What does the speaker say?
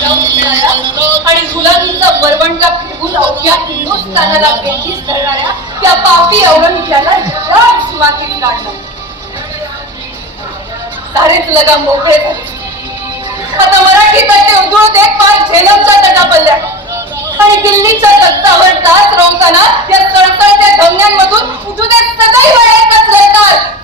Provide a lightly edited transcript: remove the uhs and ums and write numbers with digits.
आणि गुलामीचा वरवंटा फिरवून अवघ्या हिंदुस्थानाला भेटीस धरणाऱ्या त्या पापी औरंगजेबाला सुवातीत काढलं. सारेच लगाम मोकळे झाले. आता मराठी तटे उधळून एक पाय झेलमच्या तटापल्ल्या आणि दिल्लीच्या तख्तावर तास रोवताना या सळसळत्या धमन्यांमधून उठून सदैव एकच लढतात